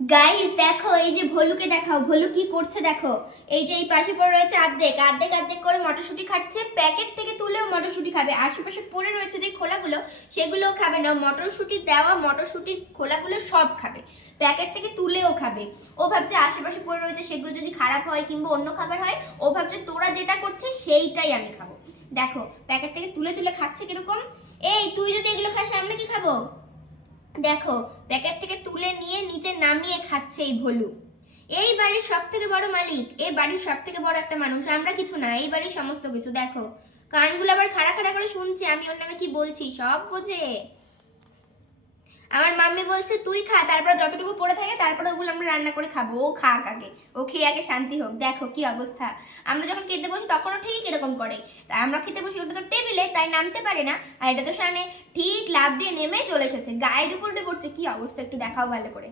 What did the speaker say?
Guys দেখো, এই যে ভলুকে দেখাও, ভলু কি করছে দেখো। এই যে এই পাশে পড়ে রয়েছে অর্ধেক অর্ধেক অর্ধেক করে মটরশুঁটি খাচ্ছে। প্যাকেট থেকে তুলেও মটরশুঁটি খাবে। আশেপাশে পড়ে রয়েছে যে খোলাগুলো, সেগুলোও খাবে না। মটরশুঁটি দেওয়া মটরশুঁটির খোলাগুলো সব খাবে, প্যাকেট থেকে তুলেও খাবে। ও ভাবছে আশেপাশে পড়ে রয়েছে সেগুলো যদি খারাপ হয় কিংবা অন্য খাবার হয়, ও ভাবছে তোরা যেটা করছিস সেইটাই আমি খাবো। দেখো প্যাকেট থেকে তুলে তুলে খাচ্ছে কিরকম। এই তুই যদি এগুলো খাস আমরা কি খাবো? দেখো প্যাকেট থেকে তুলে নিয়ে নিচে নামিয়ে খাচ্ছে এই ভলু। এই বাড়ির সব থেকে বড় মালিক, এই বাড়ির সব থেকে বড় একটা মানুষ। আমরা কিছু না, এই বাড়ির সমস্ত কিছু। দেখো কানগুলো আবার খাড়া খাড়া করে শুনছে আমি ওর নামে কি বলছি, সব বোঝে। আমার মাম্মি বলছে তুই খা, তারপর যতটুকু পড়ে থাকে তারপরে ওগুলো আমরা রান্না করে খাবো। ও খাক আগে, ও খেয়ে আগে শান্তি হোক। দেখো কি অবস্থা। আমরা যখন খেতে বসি তখনও ঠিক এরকম করে। আমরা খেতে বসি, ওটা তো টেবিলে, তাই নামতে পারে না। আর এটা তো সামনে ঠিক লাফ দিয়ে নেমে চলে এসেছে, গায়ের উপর দিয়ে পড়ছে। কি অবস্থা একটু দেখাও ভালো করে।